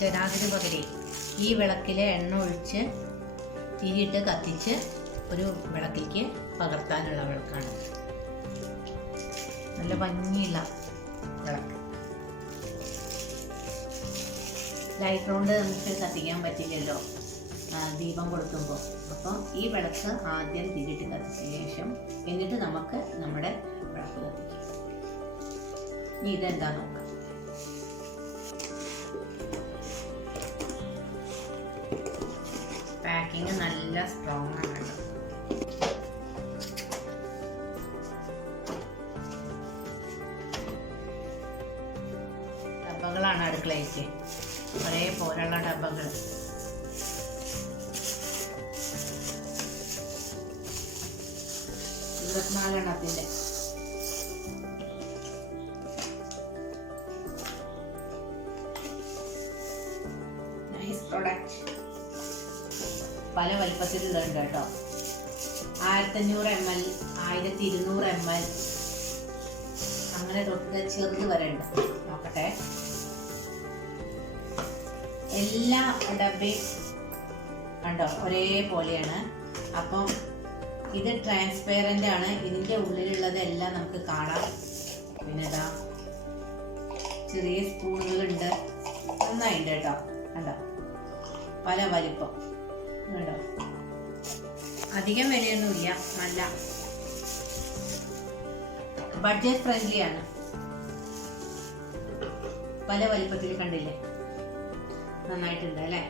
വെളിച്ചെണ്ണാതിന് പകരം ഈ വിളക്കിലെ എണ്ണ ഒഴിച്ച് തീയിട്ട് കത്തിച്ച് ഒരു വിളക്കിലേക്ക് പകർത്താനുള്ള വിളക്കാണ്. നല്ല ഭംഗിയുള്ള വിളക്ക്. ലൈറ്റ് കൊണ്ട് നമുക്ക് കത്തിക്കാൻ പറ്റില്ലല്ലോ. ദീപം കൊടുക്കുമ്പോൾ അപ്പോൾ ഈ വിളക്ക് ആദ്യം തിരിയിട്ട് കത്തിച്ച ശേഷം എന്നിട്ട് നമുക്ക് നമ്മുടെ വിളക്ക് കത്തിക്കാം. ഇനി ഇതെന്താ നോക്കാം? പാക്കിങ് നല്ല സ്ട്രോങ് ആണ് കേട്ടോ. ഡബ്ബകളാണ് അടുക്കളയ്ക്ക് ഒരേപോലുള്ള ഡബ്ബകൾ ഇരുപത്തിനാലെണ്ണത്തിന്റെ നൈസ് പ്രൊഡക്റ്റ് പല വലിപ്പത്തിലുള്ളുണ്ട് കേട്ടോ. ആയിരത്തഞ്ഞൂറ് എം എൽ ആയിരത്തി ഇരുന്നൂറ് എം എൽ അങ്ങനെ തൊട്ട് ചെറുത് വരെ ഉണ്ട്. നോക്കട്ടെ. എല്ലാ ഡബയും കണ്ടോ? ഒരേപോലെയാണ്. അപ്പം ഇത് ട്രാൻസ്പെയറന്റ് ആണ്. ഇതിന്റെ ഉള്ളിലുള്ളതെല്ലാം നമുക്ക് കാണാം. പിന്നെ ഇതാ ചെറിയ സ്പൂണുകളുണ്ട് നന്നായിട്ടുണ്ട് കേട്ടോ. കണ്ടോ? പല വലിപ്പം. കണ്ടോ അധികം വിലയൊന്നുമില്ല. നല്ല. ബഡ്ജറ്റ് ഫ്രണ്ട്ലി ആണ്. പല വലിപ്പത്തിൽ കണ്ടില്ലേ? നന്നായിട്ടുണ്ട് അല്ലേ?